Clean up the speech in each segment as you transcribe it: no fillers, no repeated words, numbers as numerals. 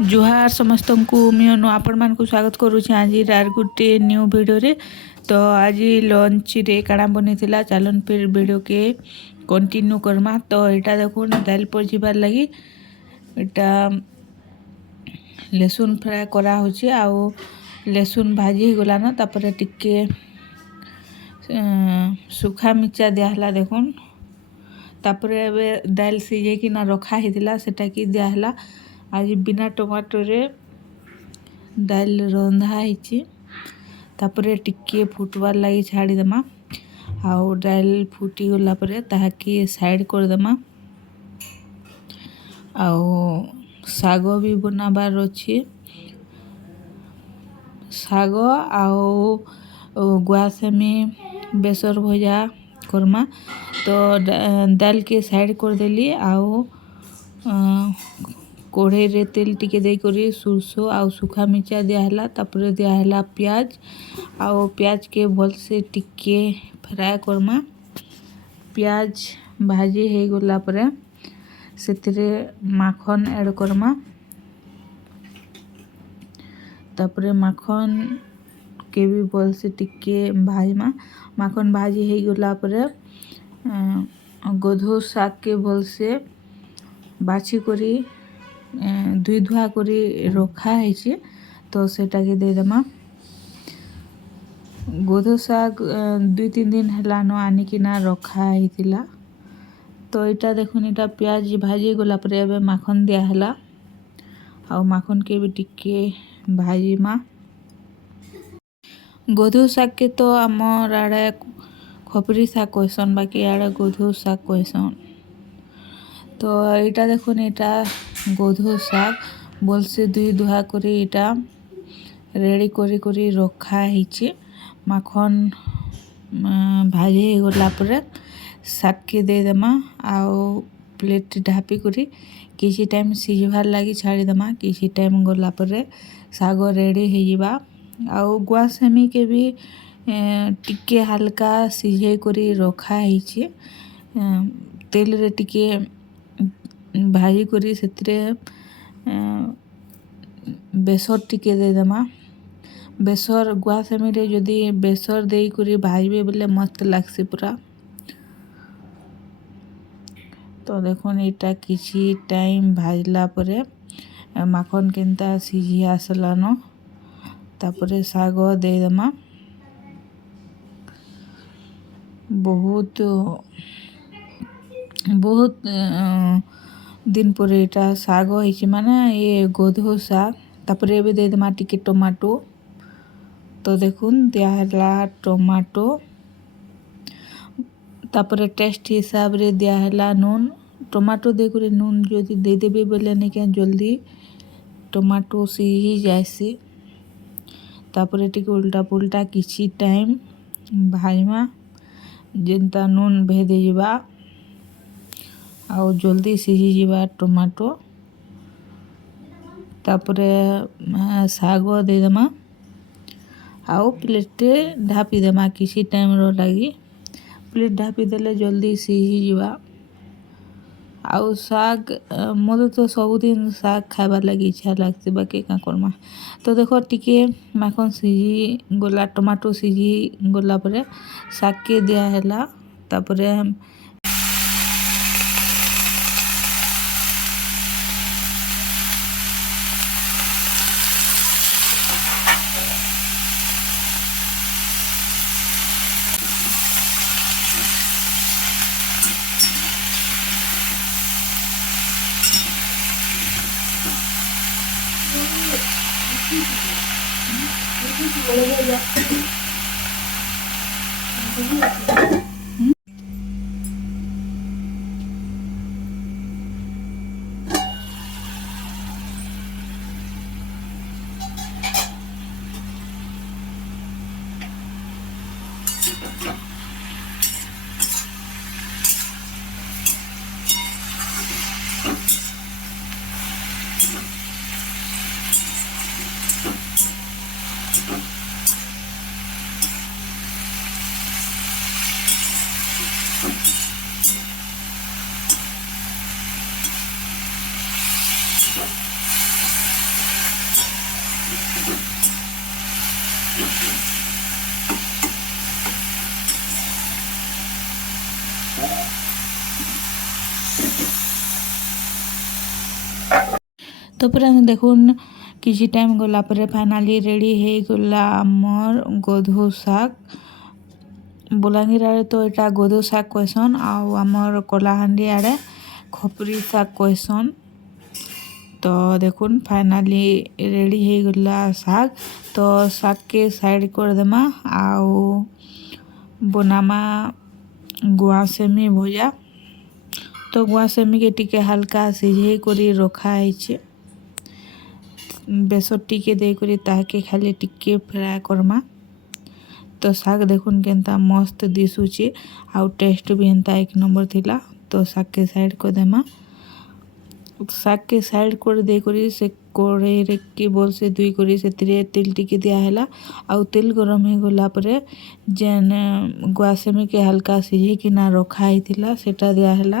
जुहार समस्त को मुझे आपण मान को स्वागत करुँचे आज आर गोटे न्यू वीडियो रे। तो आज लंच रे काଣା बनी चलन फिर वीडियो के कंटिन्यू करमा। तो यहाँ देखो दाल पर जीवार लगी यहाँ लहसुन फ्राए करा होची आउ लहसुन भाजी गलान तापर टिके सुखा मिर्चा दियाहला देखुन तापर एबे दाल सिझे कि ना रखा हितिला सेटा कि दियाहला। आज बिना टमाटो रे दाल रंधा होची तापर टिके फुटवार लगी छाड़ी देमा आउ दाल फुटी गला परे ताहाकी साइड कर देमा। आउ साग भी बनाबार अच्छी साग आउ गुआसेमी बेसर भजा करमा। तो दाल के साइड कर देली आउ कढ़ई रे तेल टिके दे करी सुरसो आउ सुखा मिर्चा दियाहला तापर दियाहला प्याज आउ प्याज के भल से टिके फ्राए करमा। प्याज भाजी हो गला परे सेतिरे माखन ऐड करमा तापर माखन के भी भल से टिके भाजमा। माखन भाजी हो गला परे गोधो साग के भल से बाछी करी धुई धुआ करी रखा है तो सेटा के दे देमा। गोधो साग 2-3 दिन हेलानो आनिकिना रखा है। तो यहाँ देखुन यहाँ प्याज भाजी गला पर एबे माखन दिया हला आउ माखन के भी टिके भाजीमा। गोधो साग के तो आमर आड़े खपरी साग कहसन बाकी आड़े गोधो साग कहसन। तो यहाँ देखुन यहाँ गोधो साग बोल से दुई दुहा करी यहाँ रेडी करी करी रखा है। माखन भाजी गला परे साग के दे देमा आउ प्लेट ढापी करी किसी टाइम सिझबार लगी छाड़ी देमा। किसी टाइम गला परे साग रेडी हो जिबा आउ गुआसेमी के भी टिके हल्का सिझे करी रखा है। तेल रे टिके भाजी करी सेतिरे बेसर टिके दे देमा। बेसर गुआसेमी रे जदि बेसर दे करी भाजबे बोले मस्त लागसी पूरा। तो देखुन यहाँ किसी टाइम भाजला परे माखन केनता सिझी आसलानो तापरे साग दे देमा। बहुत बहुत दिन पर यहाँ साग होइछि माने ये गोधो साग तापर एबे दे देमा टिके टमाटो। तो देखुन दियाहला टमाटो तापर टेस्ट हिसाब रे दियाहला नून टमाटो दे करे नून जदि दे देबे बोले नहीं क्या जल्दी टमाटो सिझी जायसी। तापर टिके उल्टा पुल्टा किसी टाइम भाजमा जेनता नून भेदे जिबा आउ जल्दी सिझी जिबा टमाटो। तापरे साग दे देमा आउ प्लेट ढापी देमा किसी टाइम रो लगी प्लेट ढापी देले जल्दी सिझी जिबा। आउ साग मत तो सबुदिन साग खाइबार लगी इच्छा लागसी बाकी क्या करमा। तो देखो टिके माखन सिझी गला टमाटो सिझी गला परे साग के दिया हैला तापरे ତାପରେ ଦେଖୁନ୍ କିଛି ଟାଇମ୍ ଗଲା ପରେ ଫାଇନାଲି ରେଡ଼ି ହେଇଗଲା ଆମର୍ ଗଧୁ ଶାଗ। ବଲାଙ୍ଗୀର ଆଡ଼େ ତ ଏଇଟା ଗଧୁ ଶାଗ କହିସନ୍, ଆଉ ଆମର୍ କଳାହାଣ୍ଡି ଆଡ଼େ ଖପରି ଶାଗ କହିସନ୍। ତ ଦେଖୁନ୍ ফাইনালি রেডি ହେଇଗଲା ଶାଗ। ତ ଶାଗକେ ସାଇଡ଼୍ କରିଦେମା ଆଉ ବନାମା ଗୁଆଁସେମି ଭୁଜା। ତ ଗୁଆଁସେମିକେ ଟିକେ ହାଲକା ସିଝେଇ କରି ରଖା ହେଇଛେ। ବେସର ଟିକେ ଦେଇକରି ତାହାକେ ଖାଲି ଟିକେ ଫ୍ରାଏ କର୍ମା। ତ ଶାଗ ଦେଖୁନ୍ କେନ୍ତା ମସ୍ତ ଦିଶୁଛେ ଆଉ ଟେଷ୍ଟ ବି ଏନ୍ତା ଏକ ନମ୍ବର ଥିଲା। ତ ଶାଗକେ ସାଇଡ଼୍ କରିଦେମା। ଶାଗକେ ସାଇଡ଼୍ କରି ଦେଇକରି ସେ କଡ଼େଇରେ କି ଭଲସେ ଧୁଇ କରି ସେଥିରେ ତେଲ ଟିକେ ଦିଆହେଲା। ଆଉ ତେଲ ଗରମ ହେଇଗଲା ପରେ ଯେନ୍ ଗୁଆଁସେମିକେ ହାଲକା ସିଝେଇକିନା ରଖା ହେଇଥିଲା ସେଟା ଦିଆହେଲା।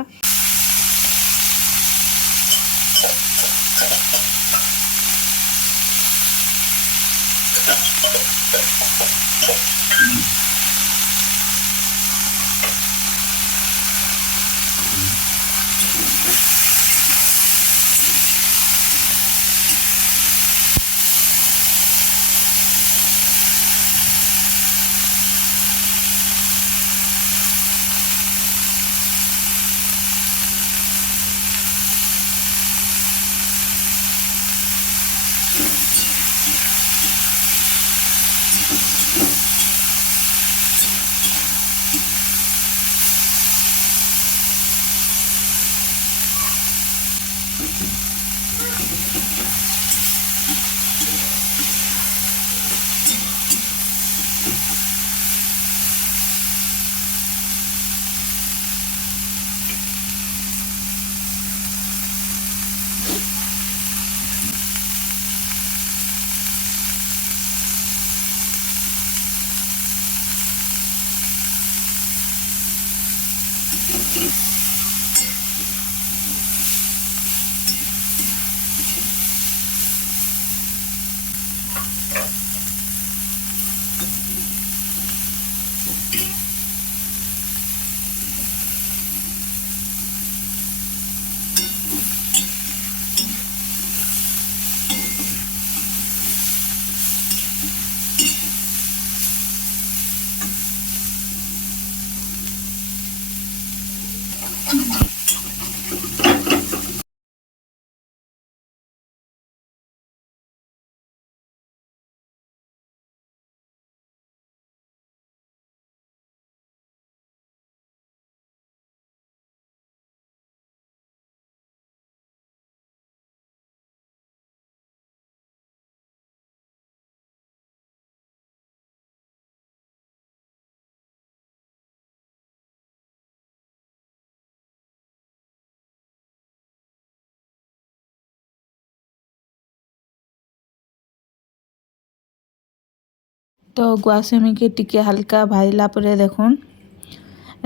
ତ ଗୁଆଁସେମିକେ ଟିକେ ହାଲକା ଭାଜିଲା ପରେ ଦେଖୁନ୍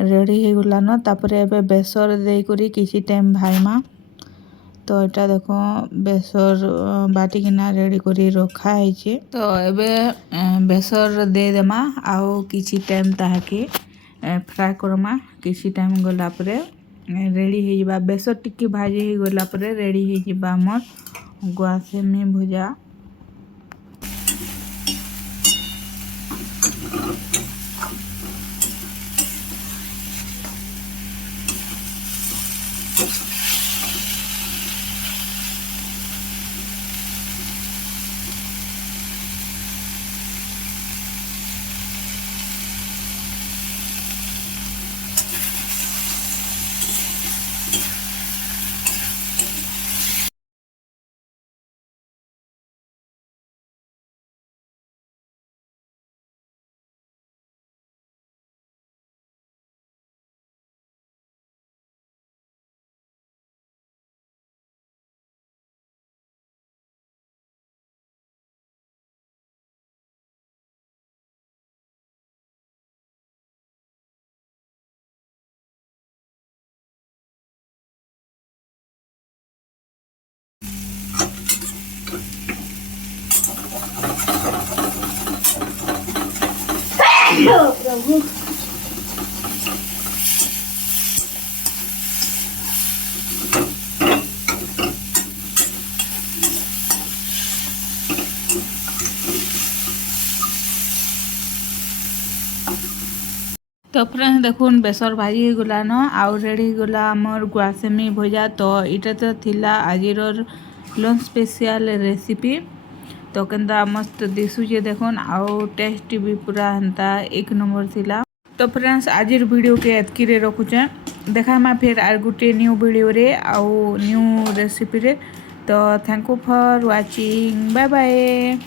ରେଡ଼ି ହେଇଗଲାନ। ତାପରେ ଏବେ ବେସର ଦେଇକରି କିଛି ଟାଇମ୍ ଭାଜମା। ତ ଏଟା ଦେଖ ବେସର ବାଟିକିନା ରେଡ଼ି କରି ରଖା ହେଇଛେ। ତ ଏବେ ବେସର ଦେଇଦେମା ଆଉ କିଛି ଟାଇମ୍ ତାହାକେ ଫ୍ରାଏ କର୍ମା। କିଛି ଟାଇମ୍ ଗଲା ପରେ ରେଡ଼ି ହେଇଯିବା। ବେସର ଟିକେ ଭାଜି ହେଇଗଲା ପରେ ରେଡ଼ି ହେଇଯିବା ଆମର୍ ଗୁଆଁସେମି ଭୁଜା। प्रभु फ्रेंड्स देखुन बेसर भाजी गलान आउ रेडी गला आमर गुआसेमी भजा। तो इटा तो थिला आजिर लंच स्पेशल रेसिपी। तो केनता मस्त दिशुचे देखुन आउ टेस्ट भी पूरा हंता एक नंबर थिला। तो फ्रेंड्स आजिर वीडियो के एतकी रे रखुचे। देखा फिर आर गुटे न्यू वीडियो रे आउ न्यू रेसिपी रे। तो thank you for watching, bye bye.